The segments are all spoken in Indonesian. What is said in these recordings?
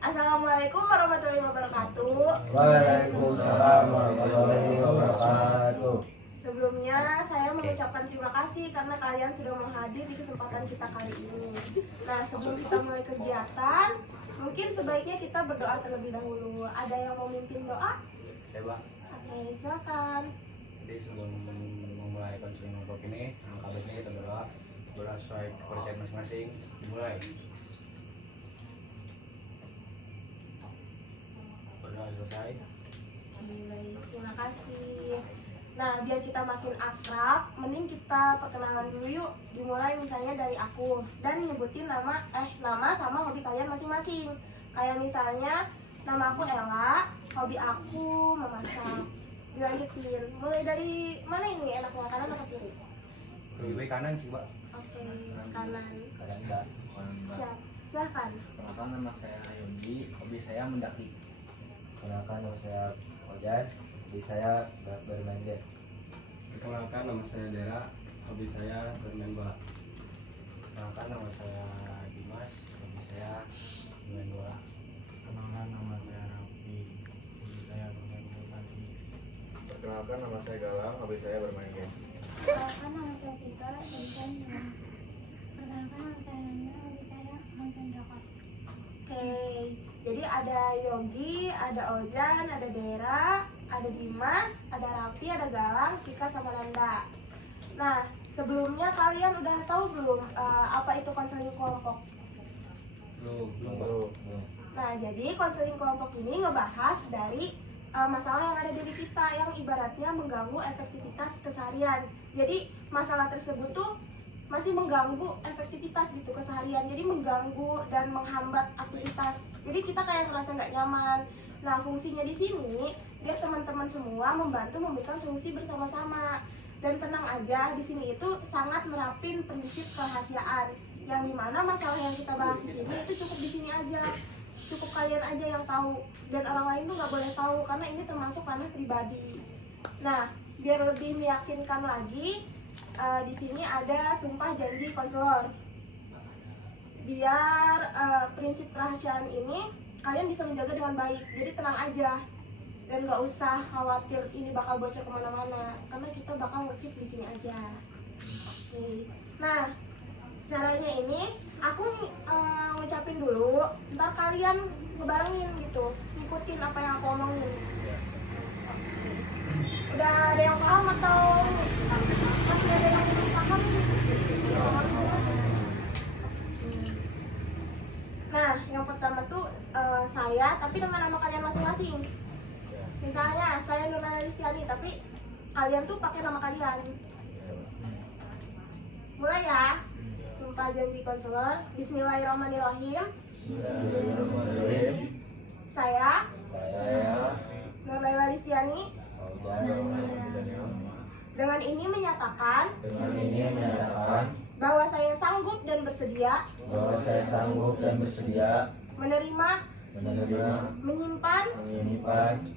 Assalamualaikum warahmatullahi wabarakatuh. Waalaikumsalam warahmatullahi wabarakatuh. Sebelumnya saya mengucapkan terima kasih karena kalian sudah mau hadir di kesempatan kita kali ini. Nah, sebelum kita mulai kegiatan, mungkin sebaiknya kita berdoa terlebih dahulu. Ada yang mau mimpin doa? Coba. Oke, silakan. Jadi sebelum memulai konseling kelompok ini, alangkah baiknya kita berdoa sesuai kepercayaan masing-masing. Dimulai. Berdoa selesai. Oke, baik. Terima kasih. Nah, biar kita makin akrab, mending kita perkenalan dulu yuk. Dimulai misalnya dari aku dan nyebutin nama sama hobi kalian masing-masing. Kayak misalnya nama aku Ella, hobi aku memasak. Dilanjutin. Mulai dari mana ini enaknya, kanan atau kiri? Lebih kanan sih, Mbak. Oke, kanan. Mbak. Siap. Silahkan. Perkenalkan, nama saya Yogi, hobi saya mendaki. Perkenalkan, nama saya Ojan, hobi saya bermain game. Perkenalkan, nama saya Dera, hobi saya bermain bola. Perkenalkan, nama saya Dimas, hobi saya bermain bola. Perkenalkan, nama saya Raffi, hobi saya bermain bulu tangkis. Perkenalkan, nama saya Galang, hobi saya bermain game. Perkenalkan, nama saya Vika, hobi saya menyelam. Perkenalkan, nama saya Nanda, hobi saya nonton drakor. Oke, jadi ada Yogi, ada Ojan, ada Dera, ada Dimas, ada Raffi, ada Galang, Cika, sama Nanda. Nah, sebelumnya kalian udah tahu belum apa itu konseling kelompok? Belum. Nah, jadi konseling kelompok ini ngebahas dari masalah yang ada di diri kita yang ibaratnya mengganggu efektivitas keseharian. Jadi masalah tersebut tuh masih mengganggu efektivitas gitu keseharian, jadi mengganggu dan menghambat aktivitas. Jadi kita kayak ngerasa nggak nyaman. Nah, fungsinya di sini biar teman-teman semua membantu memberikan solusi bersama-sama. Dan tenang aja, di sini itu sangat nerapin prinsip kerahasiaan, yang dimana masalah yang kita bahas di sini itu cukup di sini aja, cukup kalian aja yang tahu, dan orang lain tuh nggak boleh tahu karena ini termasuk ranah pribadi. Nah, biar lebih meyakinkan lagi, di sini ada sumpah janji konselor. Biar prinsip kerahasiaan ini kalian bisa menjaga dengan baik, jadi tenang aja dan nggak usah khawatir ini bakal bocor kemana-mana karena kita bakal nge-keep di sini aja. Oke. Nah, caranya ini aku ngucapin dulu, ntar kalian ngebarengin gitu, ngikutin apa yang aku omongin. Udah ada yang paham atau masih ada yang belum paham? Nah, yang pertama tuh saya, tapi dengan nama kalian masing-masing. Misalnya saya Nurlana Listiani, tapi kalian tuh pakai nama kalian. Mulai ya. Sumpah janji konselor. Bismillahirrahmanirrahim. Saya Nurlana Listiani dengan ini menyatakan bahwa saya sanggup dan bersedia menerima, menyimpan,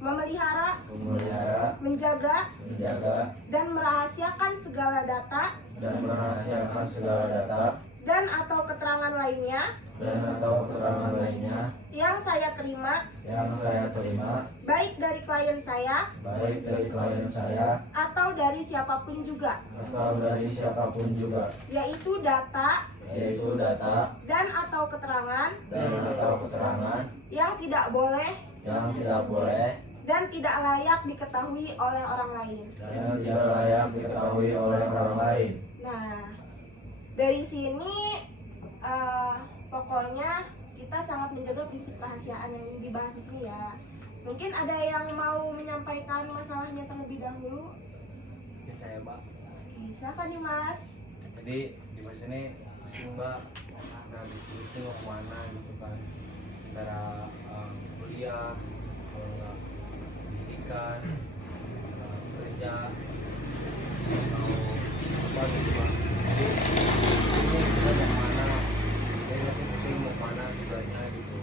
memelihara, menjaga, dan merahasiakan segala data dan atau keterangan lainnya yang saya terima baik dari klien saya atau dari siapapun juga, yaitu data dan atau keterangan yang tidak boleh dan tidak layak diketahui oleh orang lain. Nah, dari sini pokoknya kita sangat menjaga prinsip kerahasiaan yang dibahas di sini ya. Mungkin ada yang mau menyampaikan masalahnya terlebih dahulu? Mungkin saya, Mbak. Oke, silakan nih Mas. Jadi di Mas ini pusing, Mbak. Nah, di mau kemana gitu kan? Antara kuliah, kalau nggak pendidikan, kerja, mau apa gitu, Mbak. Jadi ini kita mau kemana? Jadi masih pusing mau kemana tujuannya gitu.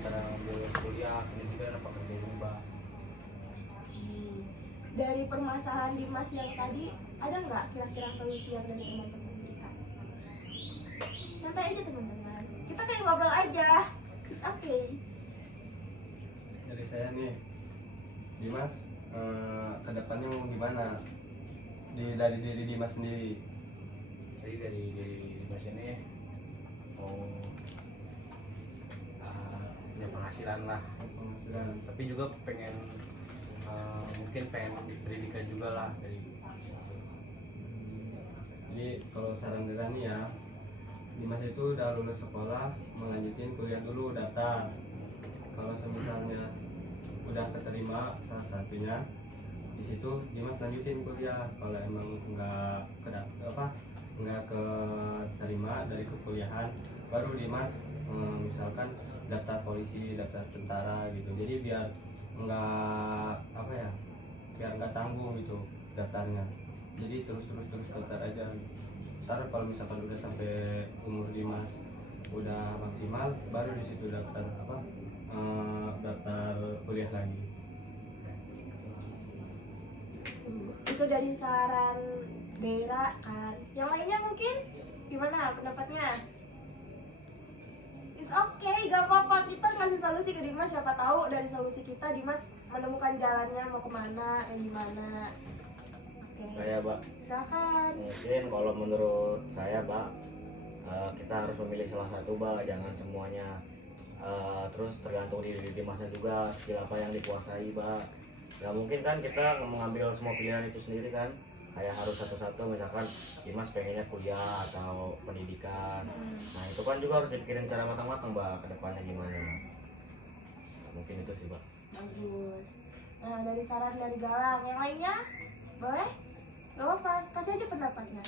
Antara ambil kuliah, pendidikan, apa kerja ini, Mbak. Dari permasalahan Dimas yang tadi, ada nggak kira-kira solusi yang dari teman-teman berikan? Santai aja teman-teman, kita kayak ngobrol aja, it's okay. saya nih, Dimas kedepannya mau gimana dari diri Dimas sendiri? Jadi dari Dimas ini mau punya penghasilan lah, Penghasilan. tapi juga pengen mungkin pengen pendidikan juga lah dari. Jadi kalau saran Dera nih ya, Dimas itu udah lulus sekolah, melanjutin kuliah dulu daftar. Kalau misalnya udah keterima salah satunya, di situ Dimas lanjutin kuliah. Kalau emang nggak keterima dari kekuliahan, baru Dimas misalkan daftar polisi, daftar tentara gitu. Jadi biar nggak tanggung gitu daftarnya. Jadi terus daftar aja. Ntar kalau misalkan udah sampai umur Dimas udah maksimal, baru di situ daftar kuliah lagi. Itu dari saran Dera kan. Yang lainnya mungkin gimana pendapatnya? It's okay, gak apa-apa, kita ngasih solusi ke Dimas. Siapa tahu dari solusi kita Dimas menemukan jalannya mau kemana, kayak gimana. Oke, Saya, Pak, silakan. mungkin kalau menurut saya, Pak, kita harus memilih salah satu, Pak, jangan semuanya. Terus tergantung diri Dimasnya juga, skill apa yang dikuasai, Pak. Nggak mungkin kan kita mengambil semua pilihan itu sendiri kan, kayak harus satu-satu. Misalkan Dimas pengennya kuliah atau pendidikan, nah itu kan juga harus dipikirin secara matang-matang, Pak, ke depannya gimana. Mungkin itu sih, Pak. Bagus. Nah, dari saran dari Galang, yang lainnya boleh? Gak apa-apa, kasih aja pendapatnya.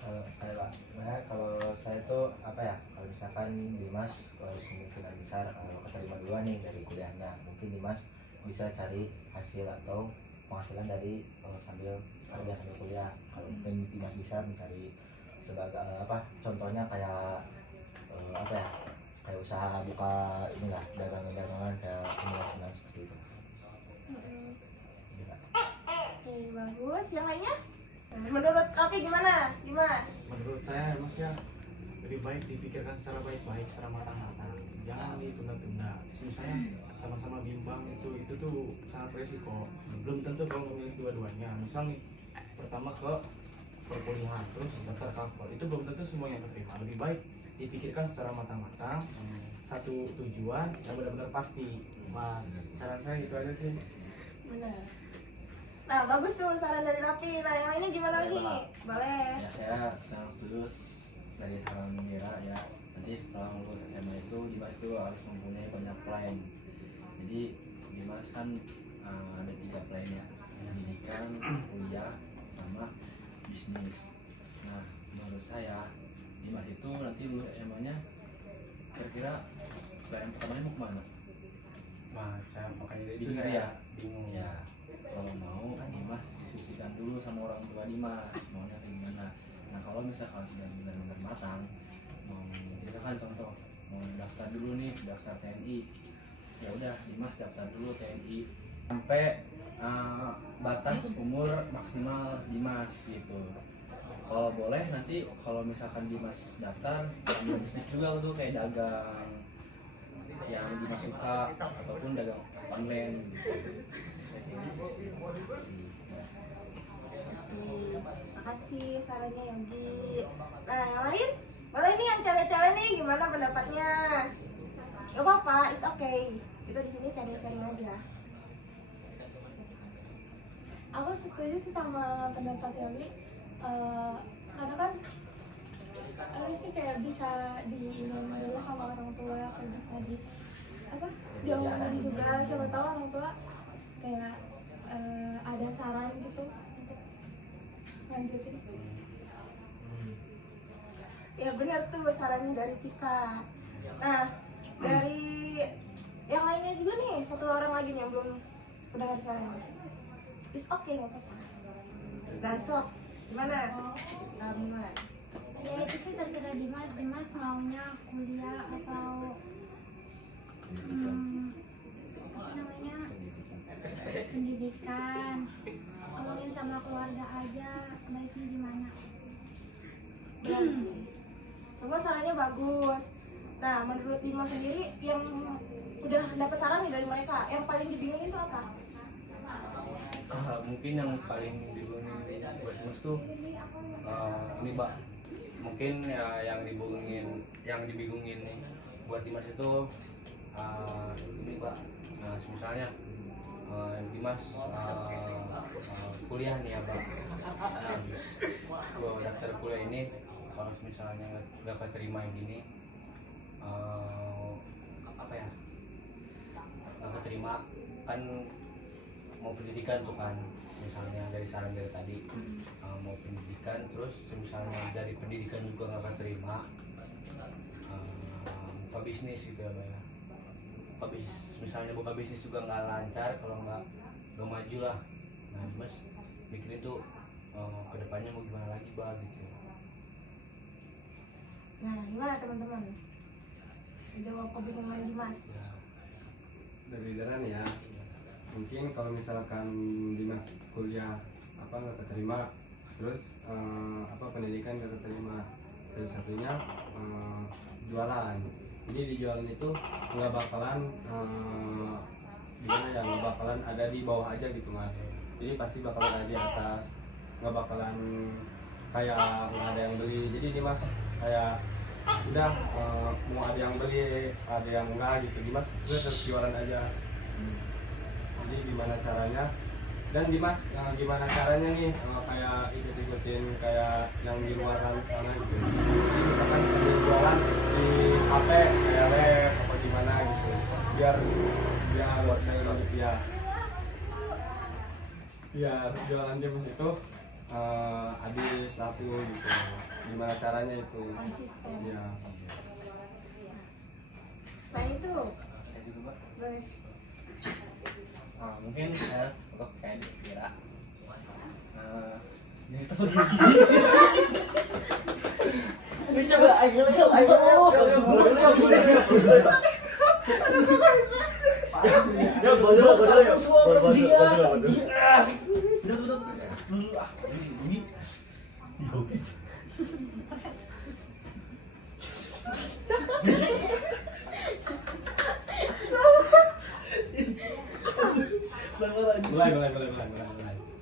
Kalau saya, Pak, sebenarnya kalau saya tuh kalau misalkan Dimas kemungkinan besar kalau keterima duluan nih dari kuliahnya, mungkin Dimas bisa cari hasil atau penghasilan dari sambil kerja sambil kuliah. Kalau mungkin Dimas bisa mencari sebagai contohnya kayak kayak usaha buka inilah dagangan kayak cemilan seperti itu. Iya. Oke, bagus. Yang lainnya? Menurut Raffi gimana? Dimas? Menurut saya Mas ya, lebih baik dipikirkan secara baik-baik, secara matang-matang, jangan ditunda-tunda. Misalnya sama-sama bimbang itu tuh sangat resiko. Belum tentu kalau memilih dua-duanya. Misal nih, pertama ke perkuliahan, terus daftar kapal, itu belum tentu semuanya keterima. Lebih baik dipikirkan secara matang-matang, satu tujuan yang benar-benar pasti. Mas, saran saya itu aja sih. Benar. Nah, bagus tuh saran dari Raffi. Nah, yang lainnya gimana Saya, lagi? Pak. Boleh. Ya, saya sangat setuju dari saran Dera ya. Nanti setelah lulus SMA itu Dimas itu harus mempunyai banyak plan. Jadi Dimas kan ada 3 plan ya, pendidikan, kuliah, sama bisnis. Nah, menurut saya Dimas itu nanti lulus SMA-nya kira-kira plan pertamanya mau kemana? Nah, saya makanya itu Bingung saya ya? bingung. Ya, kalau mau Dimas diskusikan dulu sama orang tua Dimas maunya kayak gimana. Nah, kalau misalkan sudah benar-benar matang, mau misalkan contoh mau daftar dulu nih, daftar TNI, ya udah Dimas daftar dulu TNI sampai batas umur maksimal Dimas gitu. Kalau boleh nanti kalau misalkan Dimas daftar ambil bisnis juga tuh kayak dagang yang Dimas suka ataupun dagang online gitu. Saya kayak gitu sih. Makasih sarannya Yogi. Nah, yang lain? Boleh nih yang cewek-cewek nih, gimana pendapatnya? Gak apa-apa, it's okay. Kita di sini sharing-sharing aja. Aku setuju sih sama pendapat Yogi. Karena kan sih kayak bisa diingatkan dulu sama orang tua, kayak bisa diomongin juga. Siapa tahu orang tua kayak ada saran gitu untuk lanjutin. Ya benar tuh sarannya dari Vika. Nah, dari yang lainnya juga nih, satu orang lagi nih yang belum mendengar suaranya. It's okay, nggak apa-apa. Nah, sok, gimana? Tabungan. Ya itu sih terserah Dimas maunya kuliah atau apa namanya pendidikan. Ngomongin sama keluarga aja baiknya gimana. Benar sih. Semua sarannya bagus. Nah, menurut Dimas sendiri yang udah dapat saran nih dari mereka, yang paling dibingungin itu apa? Mungkin yang paling dibingungin buat Dimas tuh ini Mbak, mungkin ya, yang dibingungin nih buat Dimas itu ini Mbak, misalnya Dimas kuliah nih ya Mbak. Nah, daftar kuliah ini kalau misalnya nggak keterima yang gini, apa ya, nggak keterima kan, mau pendidikan tuh kan, misalnya dari saran dari tadi mau pendidikan, terus misalnya dari pendidikan juga nggak keterima, buka bisnis gitu ya Mbak ya. Misalnya buka bisnis juga nggak lancar, kalau nggak maju lah. Nah Mas mikirin tuh kedepannya mau gimana lagi Mbak gitu. Nah, gimana teman-teman? Jawab kebingungan Dimas. Dari jalan ya, mungkin kalau misalkan Dimas kuliah nggak keterima, terus pendidikan nggak keterima, terus satunya jualan. Jadi di jualan itu nggak bakalan gimana ya, nggak bakalan ada di bawah aja gitu Mas. Jadi pasti bakalan ada di atas, nggak bakalan kayak nggak ada yang beli. Jadi Dimas kayak udah mau ada yang beli, ada yang enggak gitu, Dimas gue terus jualan aja. Jadi gimana caranya, dan Dimas gimana caranya nih kayak ikut-ikutin kayak yang di luaran sana gitu. Jadi misalkan sambil jualan di HP kayak web apa gimana gitu, biar saya biar jualan Dimas itu habis laku gitu. Gimana caranya itu? Konsisten. Iya. Selain itu, Saya juga Mbak. boleh. Mungkin saya tetap kayak dikira itu mulai.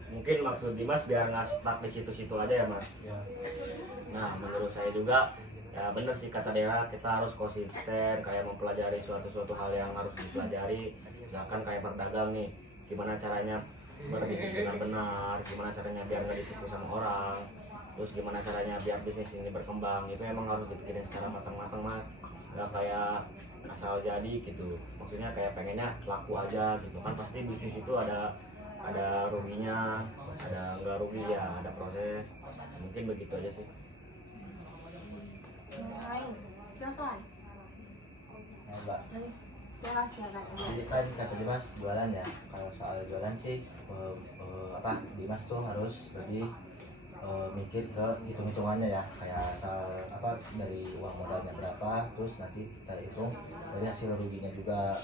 Mungkin maksud Dimas biar nggak stuck di situ-situ aja ya Mas. Ya. Nah menurut saya juga ya bener sih kata Dela, kita harus konsisten kayak mempelajari suatu hal yang harus dipelajari. Misalkan kayak berdagang nih, gimana caranya berbisnis dengan benar, gimana caranya biar nggak ditipu sama orang, terus gimana caranya biar bisnis ini berkembang, itu emang harus dipikirin secara matang-matang Mas. Nggak kayak asal jadi gitu, maksudnya kayak pengennya laku aja gitu kan, pasti bisnis itu ada ruginya, ada nggak rugi ya, ada proses. Mungkin begitu aja sih. Yang lain, silakan. Nah, Mbak, Ayo, silakan. jadi kan kata Dimas jualan ya. Kalau soal jualan sih Dimas tuh harus lebih mikir ke hitung-hitungannya ya, kayak asal dari uang modalnya berapa, terus nanti kita hitung dari hasil ruginya juga,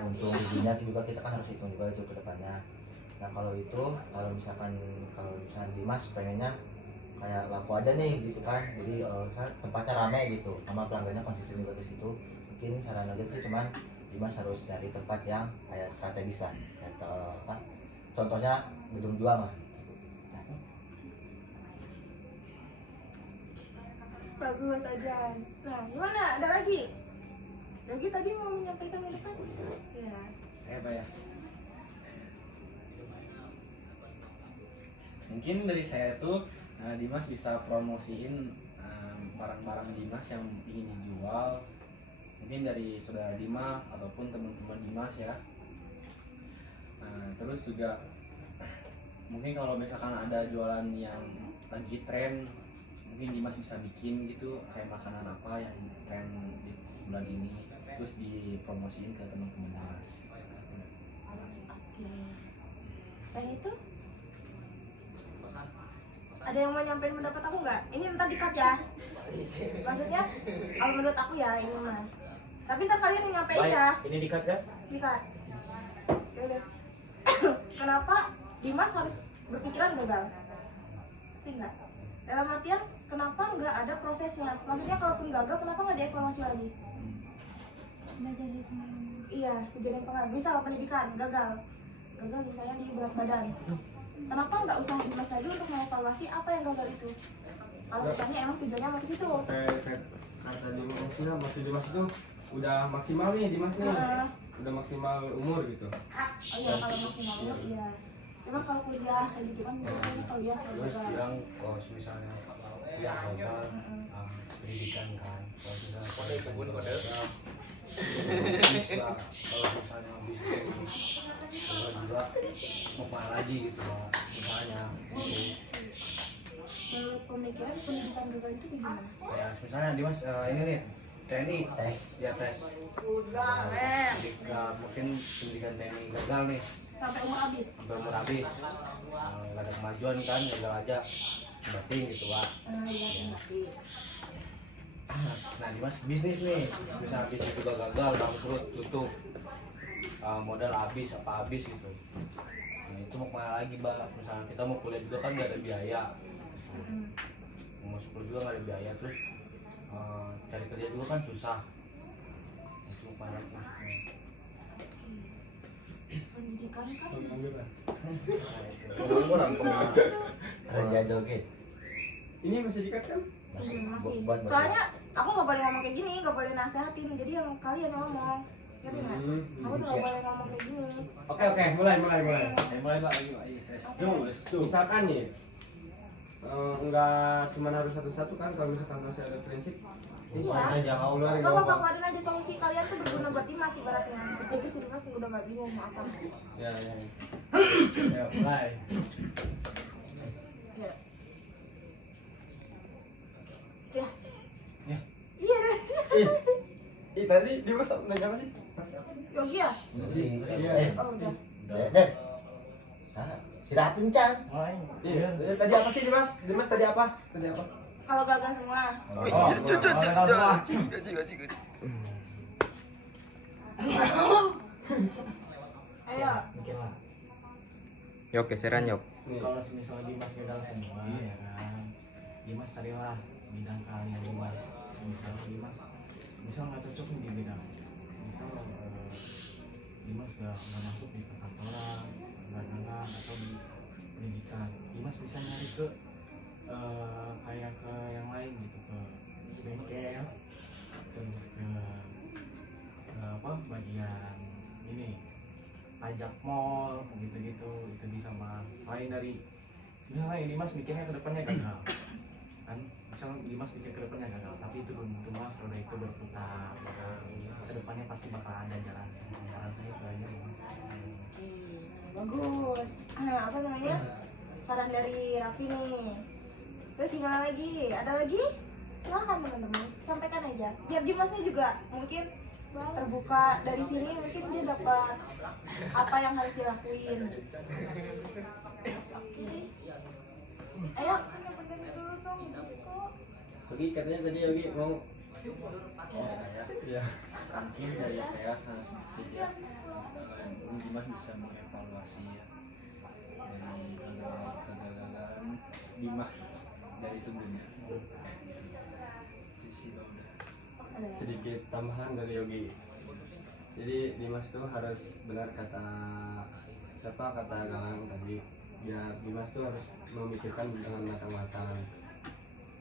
untung ruginya juga kita kan harus hitung juga itu ke depannya. Nah kalau misalkan Dimas pengennya kayak laku aja nih gitu kan, jadi tempatnya rame gitu, sama pelanggannya konsisten juga ke situ. Mungkin saran aja sih, cuman Dimas harus cari tempat yang kayak strategis lah, kayak contohnya gedung jual lah. Bagus aja. Nah, gimana? Ada lagi? Yogi tadi mau menyampaikan di depan? Ya. Apa ya? Mungkin dari saya tuh Dimas bisa promosiin barang-barang Dimas yang ingin dijual, mungkin dari saudara Dimas ataupun teman-teman Dimas ya. Terus juga mungkin kalau misalkan ada jualan yang lagi tren, mungkin Dimas bisa bikin gitu kayak makanan apa yang tren di bulan ini, terus dipromosiin ke teman-teman Dimas. Oke. Selain itu, ada yang mau nyampein pendapat aku nggak? Ini ntar di-cut ya. Maksudnya, kalau menurut aku ya ini mah. Tapi ntar kalian yang nyampein ya. Ini di-cut ya? Di-cut. Ya udah. Kenapa Dimas harus berpikiran gagal? Sih nggak? Dalam artian kenapa nggak ada prosesnya? Maksudnya kalaupun gagal, kenapa nggak dievaluasi lagi? Nggak jadi pengalaman. Iya, kejadian pengalaman. Misal pendidikan gagal misalnya di berat badan. Kenapa nggak usah Dimas lagi untuk mengevaluasi apa yang gagal itu? Kalau misalnya emang tujuannya mau ke situ. Kayak kata Dimasnya, maksud Dimas itu udah maksimal nih Dimas nih, Nah, udah maksimal umur gitu. oh iya kalau maksimal umur iya. Cuma kalau kuliah kayak gitu kan biasanya kuliah kalau Terus gagal. bilang kalau misalnya kuliah gagal, pendidikan kan, kalau misalnya gagal, bisnis lah. Kalau misalnya bisnis gagal juga mau kemana lagi gitu loh, misalnya gitu. Menurut pemikiran pendidikan gagal itu kayak gimana? Kayak misalnya Dimas ini nih TNI Tes. ya tes. Mungkin pendidikan TNI gagal nih Sampai umur habis. sampai umur habis, nggak ada kemajuan kan, gagal aja berarti gitu pak. Iya, ngerti. Nah Dimas bisnis nih, misalnya bisnis juga gagal, bangkrut, tutup, modal habis apa habis gitu. Nah itu mau kemana lagi mbak? Misalnya kita mau kuliah juga kan nggak ada biaya, mau sekolah juga nggak ada biaya, terus cari kerja juga kan susah. Itu mau kemana lagi maksudnya? Pendidikan kan Pengangguran, pengangguran. Kerja joget. Ini masih dikat kan? masih. Buat Soalnya aku nggak boleh ngomong kayak gini, nggak boleh nasehatin. Jadi yang kalian yang ngomong, ngerti nggak? Aku tuh nggak boleh ngomong kayak gini. Oke, mulai. Mulai Pak, ayo let's do. Misalkan nih, nggak cuma harus satu-satu kan, kalau misalkan masih ada prinsip, Iya. aja kau keluar Gak apa-apa, keluarin aja solusi kalian tuh berguna buat Dimas ibaratnya. Jadi si Dimas udah gak bingung mau apa. ya. ya mulai. Ya. Ya. Ya. Iya. Tadi Dimas nanya apa sih? Yogi ya? Iya. Oh udah. Dan. Sudah kencan. Mulai. Iya. Tadi apa sih Dimas? Dimas tadi apa? Kalau gagal semua. Ayo. Mikir lah. Yok, geseran yok. Kalau misalnya Dimas gagal semua, ya kan, Dimas carilah bidang kalian Dimas. Misalnya Dimas, nggak cocok nih di bidang. Misal Dimas nggak masuk di perkantoran, nggak atau di pendidikan. Dimas bisa nyari ke kayak ke yang lain gitu, ke bengkel, terus ke apa bagian ini pajak mall gitu-gitu. Itu bisa mas. Selain dari misalnya Dimas mikirnya ke depannya gagal kan, misalnya Dimas mikir ke depannya gagal, tapi itu belum tentu mas, roda itu berputar ke depannya pasti bakal ada jalan. Saran saya itu aja mas. Oke, bagus. Nah, apa namanya? Saran dari Raffi nih. Terus gimana lagi? Ada lagi? Silahkan teman-teman, sampaikan aja. Biar Dimasnya juga mungkin terbuka dari sini, mungkin dia dapat apa yang harus dilakuin. Oke. Ayo. Yogi katanya tadi Yogi mau. Saya Iya. mungkin dari saya salah sedikit ya, Dimas bisa mengevaluasi ya dari kegagalan Dimas dari sebelumnya. Sisi udah. Sedikit tambahan dari Yogi. Jadi Dimas tuh harus benar kata Galang tadi. Biar Dimas tuh harus memikirkan dengan matang-matang.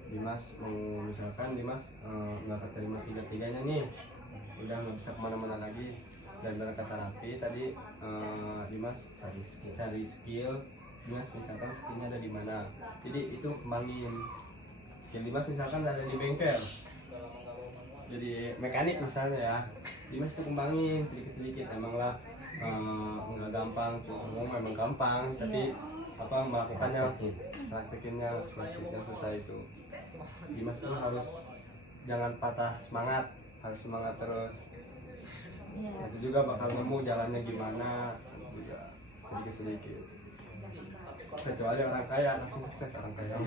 Dimas mau misalkan Dimas nggak keterima tiga-tiganya nih, udah nggak bisa kemana-mana lagi. Dan benar kata Raffi tadi, Dimas cari skill. Dimas misalkan skillnya ada di mana, jadi itu kembangin. Skill Dimas misalkan ada di bengkel, jadi mekanik misalnya ya, Dimas tuh kembangin sedikit-sedikit. Emanglah nggak gampang, umum memang gampang, tapi apa melakukannya, praktekinnya susah itu. Dimas tuh harus jangan patah semangat, harus semangat terus. Nah, itu juga bakal nemu jalannya gimana juga sedikit-sedikit. Kecuali orang kaya langsung sukses orang kaya.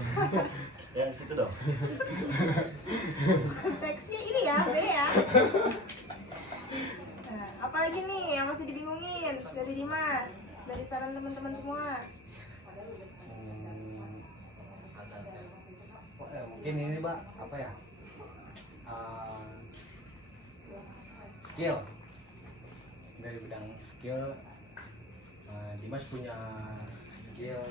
Ya situ dong. Konteksnya ini ya, beda ya. Nah, apalagi nih yang masih dibingungin dari Dimas, dari saran teman-teman semua. mungkin ini Mbak apa ya, skill, dari bidang skill. Dimas punya skill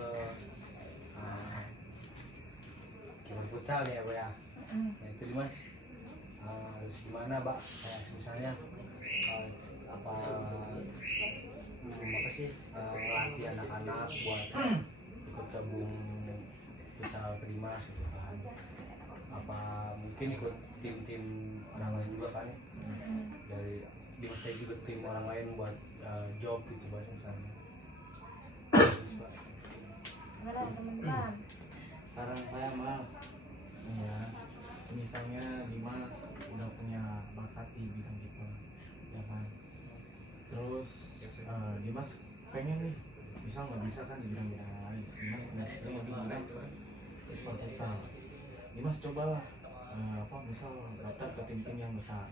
kiper futsal nih ya Mbak ya. Nah itu Dimas harus gimana Mbak, kayak misalnya apa sih ngelatih anak-anak buat ikut gabung futsal ke Dimas gitu kan, apa mungkin ikut tim-tim orang lain juga kan, dari Dimas kayak juga tim orang lain buat job gitu Mbak misalnya. Terus, Mbak. Gimana teman-teman? Saran saya Mas, ya misalnya Dimas udah punya bakat di bidang kiper, ya kan. Terus Dimas pengen nih, bisa nggak bisa kan di bidang-bidang lain. Dimas punya skill yang gimana kiper futsal. Dimas cobalah misal daftar ke tim-tim yang besar.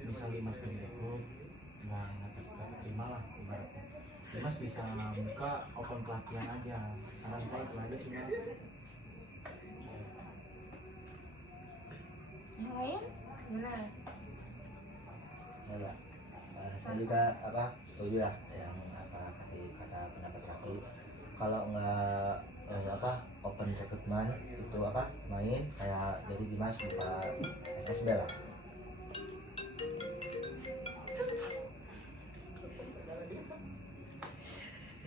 Misal Dimas ke direkrut, nggak terima lah ibaratnya. Dimas bisa buka open pelatihan aja. Saran saya itu aja sih Mas. Yang lain? Gimana? Ya, Mbak. Saya juga setuju ya yang kata pendapat Raffi. Kalau nggak open recruitment itu main kayak jadi Dimas buka SSB lah.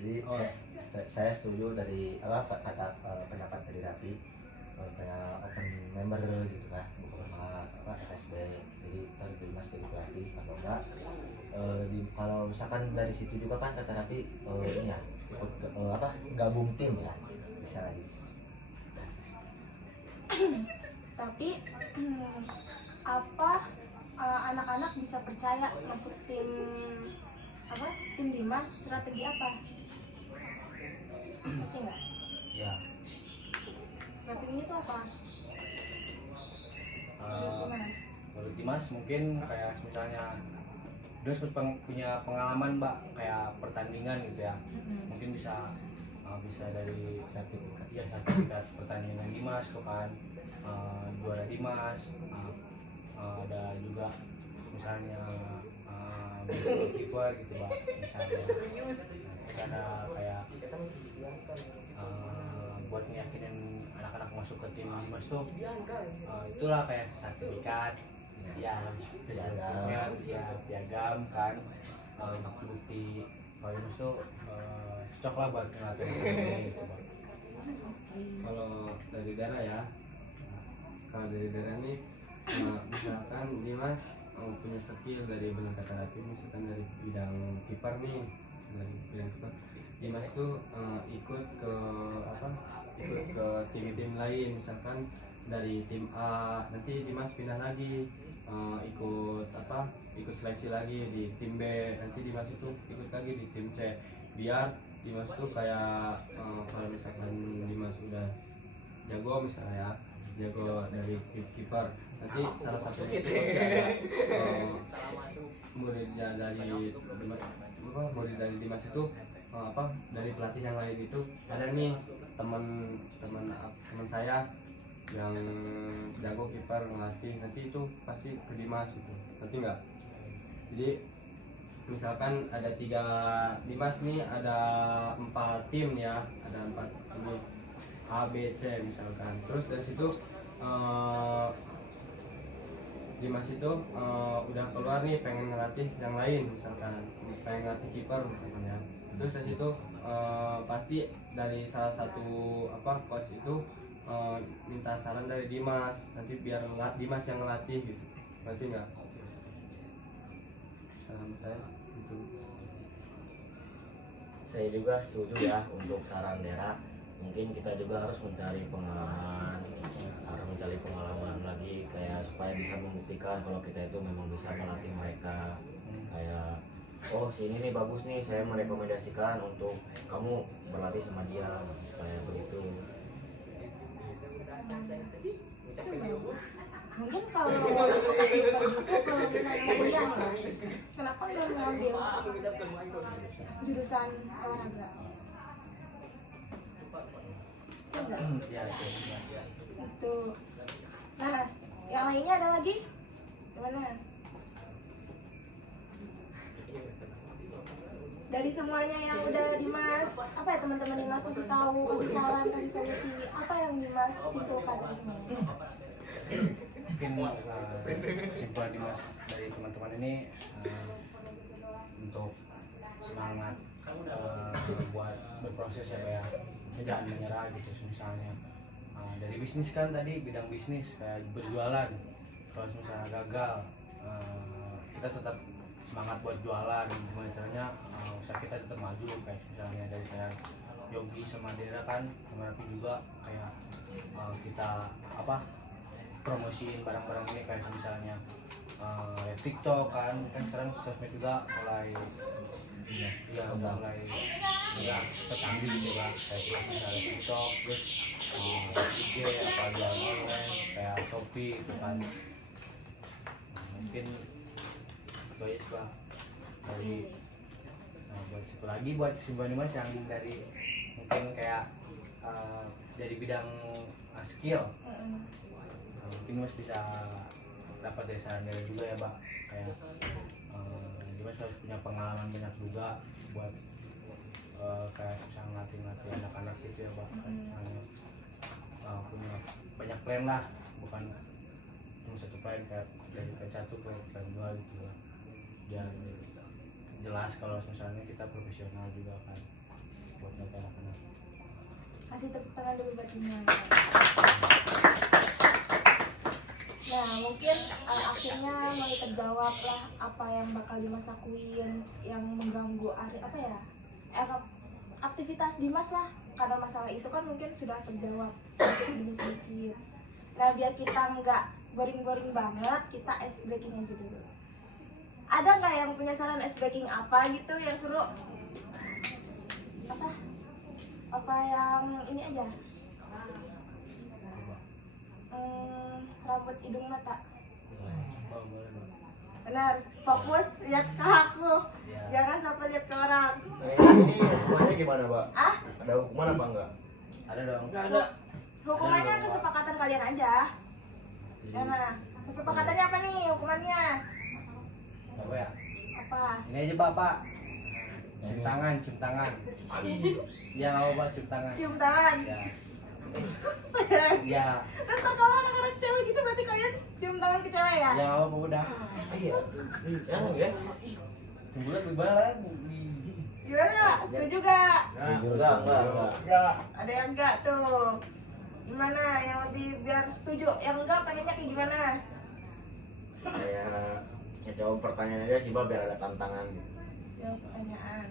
Jadi saya setuju dari kata pendapat dari Raffi, kayak open member gitu kan, buka SSB. Jadi ntar Dimas jadi pelatih atau enggak kalau misalkan dari situ juga kan kata Raffi ini ya ikut gabung tim ya, bisa lagi. Tapi anak-anak bisa percaya masuk tim Dimas, strategi apa? Ngerti nggak? Ya, Strateginya itu apa? Mas. menurut Dimas mungkin kayak misalnya dia punya pengalaman Mbak, kayak pertandingan gitu ya, mungkin bisa dari sertifikat pertandingan Dimas tuh kan, juara Dimas, ada juga misalnya keeper gitu Mbak, misalnya ada kayak buat meyakinkan anak-anak masuk ke tim Dimas tuh, itulah kayak sertifikat ya, piagam kan, bukti kalau Dimas tuh cocok lah buat ngelatih ini gitu Bang. Kalau dari daerah ya, kalau dari daerah nih misalkan Dimas punya skill dari benar kata Raffi, misalkan dari bidang kiper nih, dari bidang kiper Dimas tuh ikut ke tim-tim lain, misalkan dari tim A nanti Dimas pindah lagi ikut seleksi lagi di tim B, nanti Dimas itu ikut lagi di tim C, biar Dimas tuh kayak kalau misalkan Dimas udah jago misalnya ya, jago dari kiper, nanti salah satu itu ada muridnya dari Dimas itu dari pelatih yang lain itu ada nih teman saya yang jago kiper ngelatih, nanti itu pasti ke Dimas gitu, nanti nggak. Jadi misalkan ada 3 Dimas nih, ada 4 tim ya, ada 4 ini A, B, C misalkan. Terus dari situ Dimas itu udah keluar nih pengen ngelatih yang lain, misalkan pengen ngelatih kiper misalkan ya. Terus dari situ pasti dari salah satu coach itu minta saran dari Dimas, nanti biar Dimas yang ngelatih gitu, nanti nggak. Saran saya itu. Saya juga setuju ya untuk saran Dera. Mungkin kita juga harus mencari pengalaman lagi, kayak supaya bisa membuktikan kalau kita itu memang bisa melatih mereka. Kayak sini nih bagus nih, saya merekomendasikan untuk kamu berlatih sama dia, supaya begitu. Mungkin kalau mau suka kiper gitu, kalau misalnya kuliah ya, kenapa nggak mengambil jurusan olahraga? Enggak. Ya itu Dimas ya. Itu. Nah, yang lainnya ada lagi? Gimana? Dari semuanya yang udah Dimas, apa ya teman-teman Dimas kasih tahu, kasih saran, kasih solusi, apa yang Dimas simpulkan dari semuanya? Mungkin kesimpulan Dimas dari teman-teman ini untuk semangat buat berproses ya, jangan menyerah gitu. Misalnya dari bisnis kan tadi, bidang bisnis kayak berjualan, kalau misalnya gagal kita tetap semangat buat jualan. Gimana caranya usaha kita tetap maju, kayak misalnya dari saya Yogi sama Dera kan sama Rapi juga, kayak kita promosiin barang-barang ini, kayak misalnya TikTok kan sekarang sosmed juga mulai mulai tercanggih gitu kan, kayak misalnya TikTok, terus IG apa jualan online kayak Shopee gitu kan. Mungkin itu aja lah dari buat satu lagi buat kesimpulan Dimas yang dari mungkin kayak dari bidang skill. Mungkin Mas bisa dapat dari saran dari juga ya, Pak. Kayak Dimas harus punya pengalaman banyak juga buat kayak bisa ngelatih anak-anak gitu ya, Pak. Punya banyak plan lah, bukan cuma satu plan, kayak dari plan 1 ke plan 2 gitu lah. Biar jelas kalau misalnya kita profesional juga kan buat ngelatih anak-anak. Kasih tepuk tangan dulu buat Dimas. Nah, mungkin akhirnya mulai terjawab lah apa yang bakal Dimas lakuin yang mengganggu aktivitas Dimas lah, karena masalah itu kan mungkin sudah terjawab sedikit. Nah, biar kita nggak boring-boring banget, kita ice breaking aja dulu. Ada nggak yang punya saran ice breaking apa gitu yang seru? Apa yang ini aja? Rambut, hidung, mata. Benar, fokus lihat ke aku, jangan sampai lihat ke orang. Ini hukumannya gimana, Pak? Ada hukuman apa enggak? Ada dong. Nggak ada. Hukumannya kesepakatan kalian aja. Karena kesepakatannya apa nih hukumannya? Apa ya? Apa? Ini aja Bapak. Cium tangan. Ya nggak apa-apa, cium tangan. Cium tangan. Ya. Ya. Terus kalau anak-anak cewek gitu berarti kalian cium tangan ke cewek ya? Ya nggak apa-apa udah. Iya. Ya. Tunggu lagi gimana? Gimana? Setuju gak? Enggak. Ada yang enggak tuh? Gimana? Yang lebih biar setuju? Yang enggak pengennya kayak gimana? Saya jawab pertanyaan aja sih, Pak, biar ada tantangan. Jawab pertanyaan.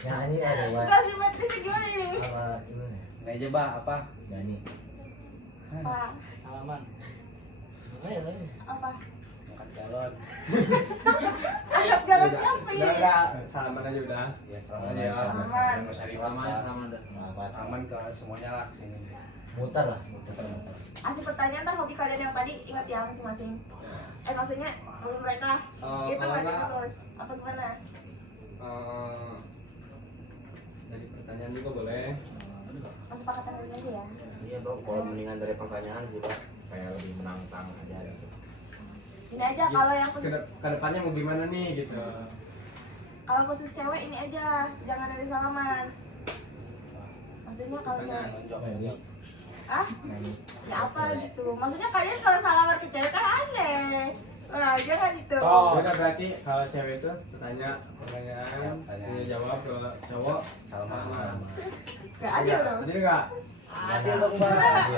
Ya ini ada Pak. Kasih matris gimana ini? Sama ini Ini aja Pak, apa? Dani. Apa? Salaman. Apa? Angkat galon. Angkat galon siapa ini? Enggak, salaman aja udah. Ya selamat ya. Salaman. Nggak usah ribet, Salaman, Pak. salaman dah. Aman ke semuanya lah kesini. Muter lah. Kasih pertanyaan ntar hobi kalian yang tadi ingat ya masing-masing. Maksudnya hobi mereka itu kalau berarti nggak, terus apa gimana? dari pertanyaan juga boleh. Kesepakatan kalian aja ya. Iya, Bang, kalau mendingan dari pertanyaan sih, Pak. Kayak lebih menantang aja gitu. Ini aja kalau yang khusus Kedepannya mau gimana nih gitu. kalau khusus cewek ini aja jangan ada salaman. Maksudnya kalau cewek Nani. Nani. ya apa gitu. Maksudnya kalian kalau salaman ke cewek kan aneh. Nah, jangan gitu. Udah berarti kalau cewek itu pertanyaan, punya jawab ke cowok Salaman. Gak adil loh. Jadi enggak? Adil dong, Pak.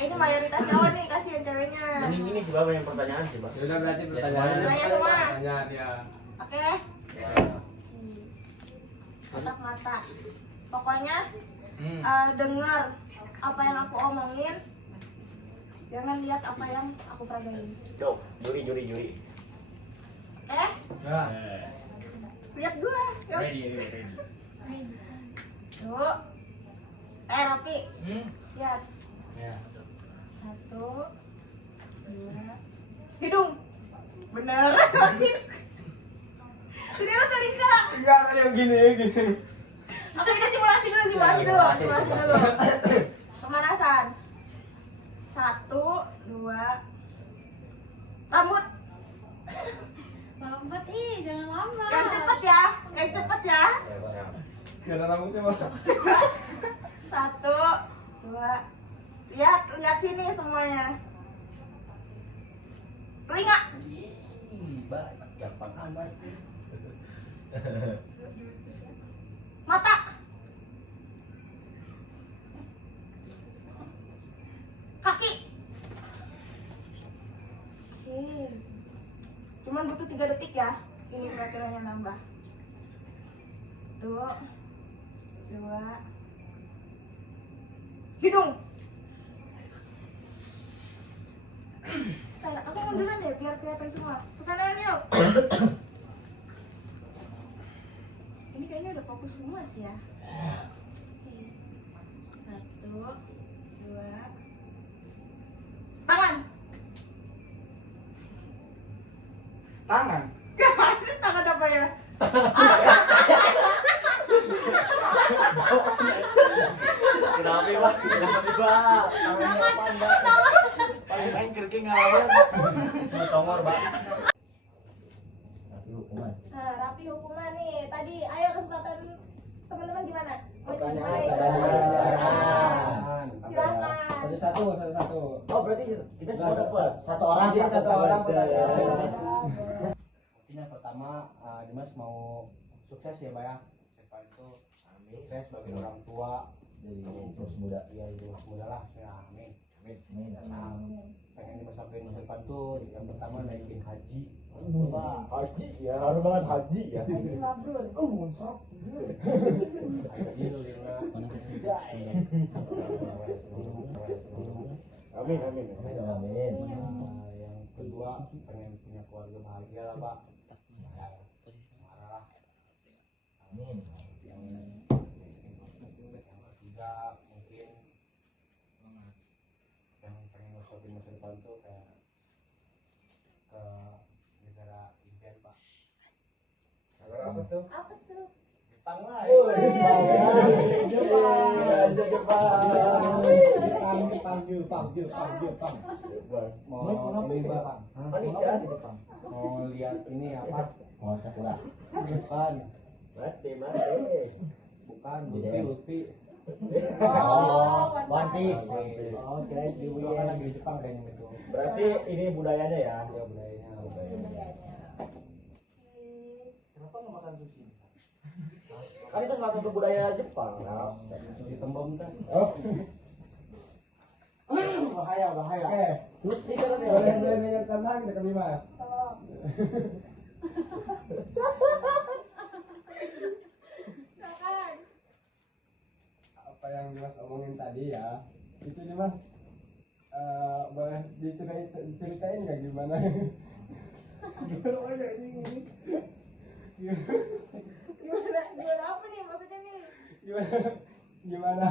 Ini mayoritas cowok nih, kasih yang ceweknya. Mending ini sih, Pak, yang pertanyaan sih, Pak. Ya udah berarti Ya, pertanyaan. semuanya. Semua. Pertanyaan ya. Oke. Kotak mata. Pokoknya dengar apa yang aku omongin. Jangan lihat apa yang aku peragain. Yo, juri. Ya. Lihat gua. Yuk. Ready. Yuk. Rapi. Lihat. Ya. 1, 2. Hidung. Bener. Jadi lo telinga. Enggak yang gini. Oke, ini simulasi dulu. Pemanasan. 1, 2. Rambut. Lambat jangan lambat. Yang cepet ya. Gak ada rambutnya bang. 1, 2. Lihat sini semuanya. Telinga. Gampang amat. Mata. Kaki. Oke. Cuman butuh 3 detik ya. Ini peraturannya nambah. 1, 2. Hidung. Aku munduran deh biar kelihatan semua. Kesana yuk. Ini kayaknya udah fokus semua sih ya. Oke. 1, 2. Tangan. Tangan. Tangan apa ya? Kenapa Pak? Tangannya apa Mbak? Paling kerking ngalamin. Tongor Mbak. Tapi hukuman. Nah, rapi hukuman nih. Tadi, ayo kesempatan teman-teman gimana? Mau Pertanyaan. Silakan. Satu. Oh berarti kita semua dapat satu orang Mungkin yang pertama Dimas mau sukses ya Pak ya. Depan itu sukses sebagai orang tua jadi terus muda. ya jadi mas muda lah ya amin. Ini Nah, pengen Dimas sampai masa depan tuh yang pertama naikin haji. Haji ya, harus banget haji ya. Haji Mabrur. Haji lillah. Amin amin. amin. Yang kedua pengen punya keluarga bahagia lah Pak. Marah lah. Amin. Yang ketiga mungkin yang pengen ngasuhin masa depan tuh kayak ke negara impian Pak. Negara apa tuh? Apa tuh? Jepang lah. Jepang. Mau ini Pak. Mau lihat ini apa? Oh sakura. Bukan. Bukan. Lutfi. Oh, One Piece. Oh, kirain di kan lagi di Jepang kayaknya itu. Berarti ini budayanya ya. Ya budayanya. Kenapa nggak makan sushi? Kan itu salah satu budaya Jepang. Sushi tembem kan. Bahaya. Sushi kan ya. Boleh minyak tambahan ke Dimas. Silakan. Apa yang Dimas omongin tadi ya, itu Dimas boleh diceritain nggak gimana? Gimana aja ini? Gimana apa nih maksudnya nih? Gimana?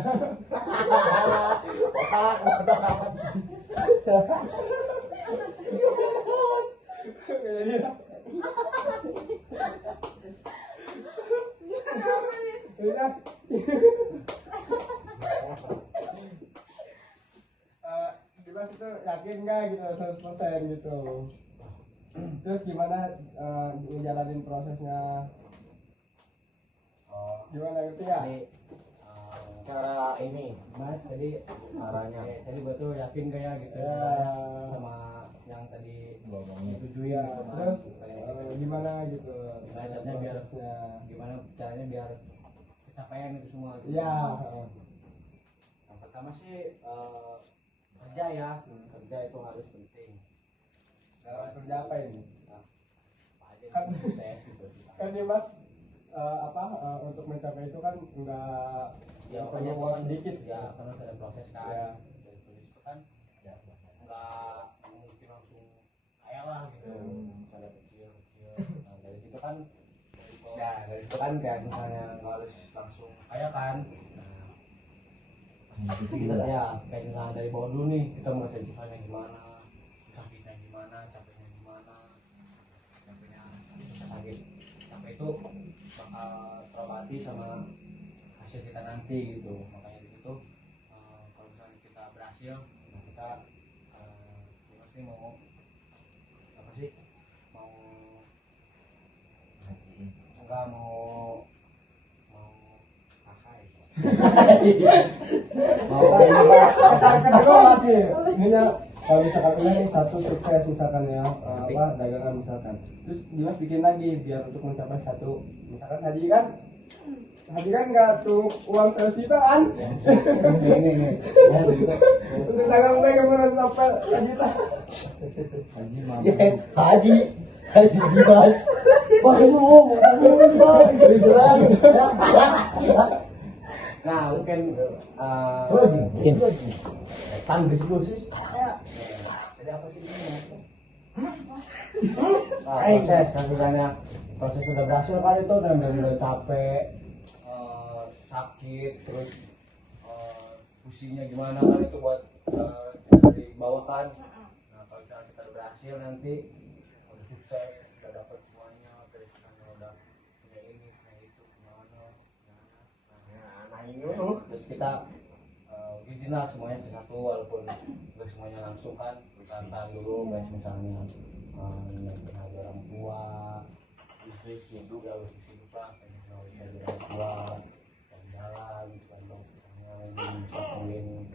Udah. Dimas itu yakin nggak gitu 100% gitu. Terus gimana ngejalanin prosesnya? Gimana ngerti ya? Jadi Cara ini Mas tadi caranya. tadi gua tuh yakin kayak gitu Ya. sama yang tadi Ngomongnya. disetujui Ya, gitu, Mas. terus Kayak gimana gitu? caranya biar prosesnya? gimana caranya biar kecapaian itu semua gitu. Iya. Yang pertama sih kerja ya, kerja itu harus penting. Dalam kerja apa ini? Apa aja yang sukses gitu. Kan Dimas untuk mencapai itu kan enggak Ya perlu makanya itu uang kan sedikit ya karena ada proses kan. Ya. Dari tulis itu kan enggak mungkin langsung kaya lah gitu. Ada kecil. Nah, dari situ kan dari situ kan kayak misalnya nggak harus langsung kaya kan. Kita Ya, kayak misalnya dari bawah dulu nih, kita mau cari susahnya gimana, susah kita gimana, capeknya gimana, capeknya sakit, capek itu bakal terobati sama hasil kita nanti gitu. Makanya itu kalau misalnya kita berhasil, nah kita pasti mau apa sih, mau enggak mau pakai katakan dulu lagi ininya kalau misalkan ini satu sukses misalkan ya apa dagangan misalkan, terus Dimas bikin lagi biar untuk mencapai satu, misalkan Haji kan nggak tuh uang 100 juta kan ini untuk dagang mereka menurut sampai 1 juta. Haji mampu. Haji Dimas. nah mungkin Tangis dulu sih. jadi apa sih ini Proses kan misalnya proses sudah berhasil kan itu udah mulai capek, sakit, terus pusingnya gimana kan itu buat kita dari bawah kan. Nah kalau misalnya kita udah berhasil nanti udah sukses, udah dapat semuanya, terus kita udah punya ini, punya itu, gimana, nah ini terus kita bikin lah semuanya satu walaupun gak semuanya langsung kan, kita tahan dulu guys misalnya ada orang tua, bisnis hidup ya bisnis hidup lah, ada orang tua jalan gitu kan dong, misalnya bisa lakuin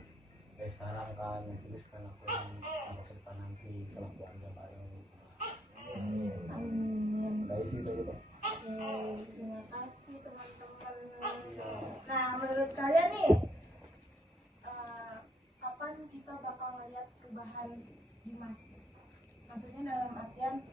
kayak sekarang kan, terus kan lakuin masa depan nanti kalau keluarga bareng. Dari situ aja Pak. Oke, terima kasih teman-teman. Nah, menurut kalian nih, kapan kita bakal melihat perubahan Dimas? Maksudnya dalam artian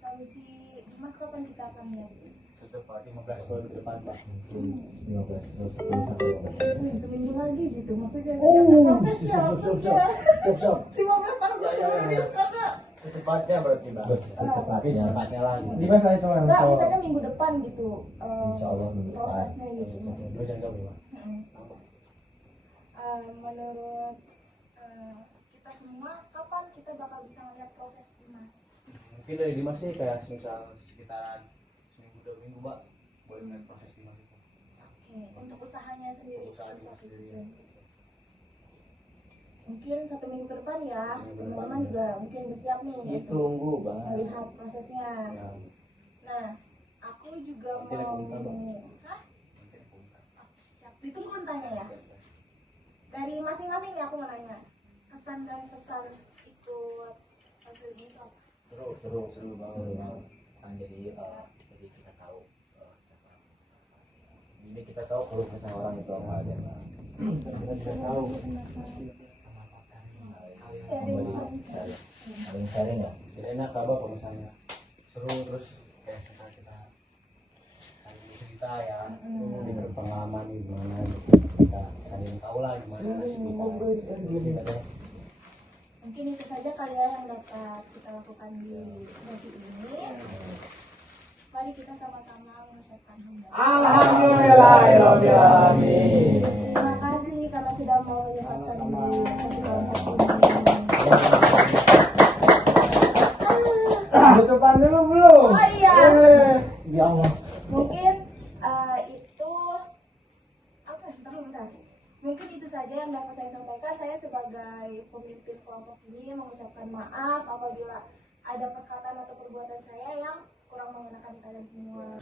solusi Dimas kapan kita akan lihat? Secepat 15 tahun ke depan Pak. 15 sampai Seminggu lagi gitu, maksudnya ada prosesnya maksudnya. siap 15 tahun kemudian karena secepatnya berarti Mbak. Secepatnya lah gitu. Dimas saya cuma enggak, misalnya minggu depan gitu. Insya Allah minggu depan. Prosesnya gitu. Dua jam dulu Pak. Menurut kita semua, kapan kita bakal bisa melihat proses Dimas? Mungkin dari Dimas sih kayak misal sekitar seminggu 2 minggu Mbak, boleh melihat proses Dimas itu. Oke, untuk usahanya sendiri. Usaha Dimas sendiri. Mungkin 1 minggu ke depan ya, teman-teman juga mungkin bersiap nih untuk Ditunggu Bang. melihat prosesnya. Ya, Nah, aku juga Nanti ada mau. komentar, Bang. Hah? mungkin aku minta. Siap. Ditunggu entahnya ya. Dari masing-masing ya aku mau nanya. Kesan dan pesan ikut hasil ini apa? Seru banget kan, jadi kita tahu ini kita tahu kalau kesah orang itu apa aja kita tidak tahu saling sharing ya. Jadi enak apa kalau misalnya seru terus kayak kita saling cerita ya, lebih berpengalaman nih gimana gitu. Kita saling tahu lah gimana nasib kita. Mungkin itu saja kali ya yang dapat kita lakukan di sesi ini. Mari kita sama-sama mengucapkan hamdalah. Alhamdulillahirobbilalamin. Terima kasih karena sudah mau menyempatkan di sesi kelompok ini. Tutupan dulu belum? Oh iya. Ya Allah. Mungkin itu apa? Bentar. Mungkin itu saja yang dapat saya sampaikan. Saya sebagai pemimpin kelompok ini mengucapkan maaf apabila ada perkataan atau perbuatan saya yang kurang mengenakan kalian semua.